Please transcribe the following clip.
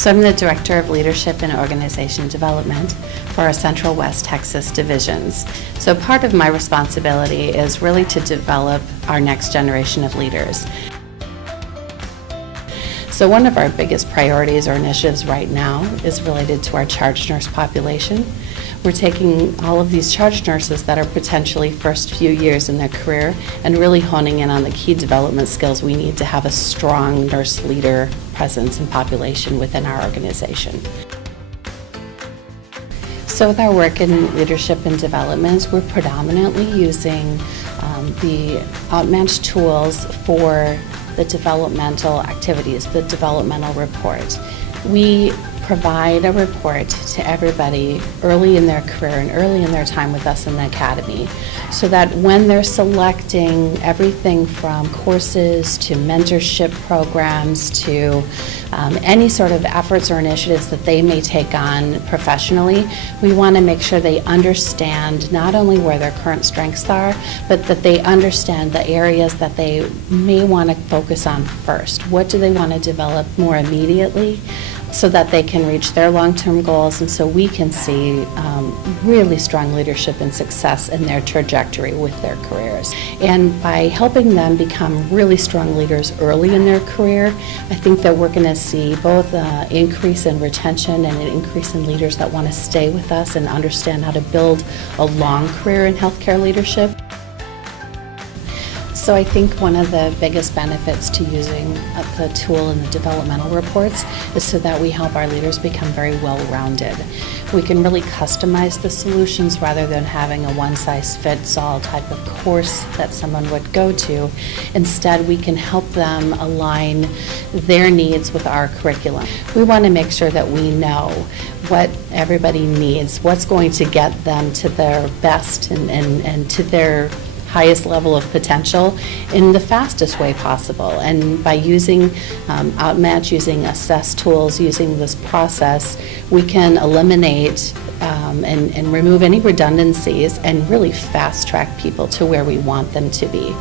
So I'm the Director of Leadership and Organization Development for our Central West Texas divisions. So part of my responsibility is really to develop our next generation of leaders. So one of our biggest priorities or initiatives right now is related to our charge nurse population. We're taking all of these charge nurses that are potentially first few years in their career and really honing in on the key development skills we need to have a strong nurse leader presence and population within our organization. So with our work in leadership and development, we're predominantly using the OutMatch tools for the developmental activities, the developmental report. We provide a report to everybody early in their career and early in their time with us in the academy, so that when they're selecting everything from courses to mentorship programs to any sort of efforts or initiatives that they may take on professionally, we want to make sure they understand not only where their current strengths are, but that they understand the areas that they may want to focus on first. What do they want to develop more immediately, so that they can reach their long-term goals and so we can see really strong leadership and success in their trajectory with their careers. And by helping them become really strong leaders early in their career, I think that we're going to see both an increase in retention and an increase in leaders that want to stay with us and understand how to build a long career in healthcare leadership. So I think one of the biggest benefits to using the tool in the developmental reports is so that we help our leaders become very well-rounded. We can really customize the solutions rather than having a one-size-fits-all type of course that someone would go to. Instead, we can help them align their needs with our curriculum. We want to make sure that we know what everybody needs, what's going to get them to their best and to their highest level of potential in the fastest way possible. And by using OutMatch, using assess tools, using this process, we can eliminate and remove any redundancies and really fast track people to where we want them to be.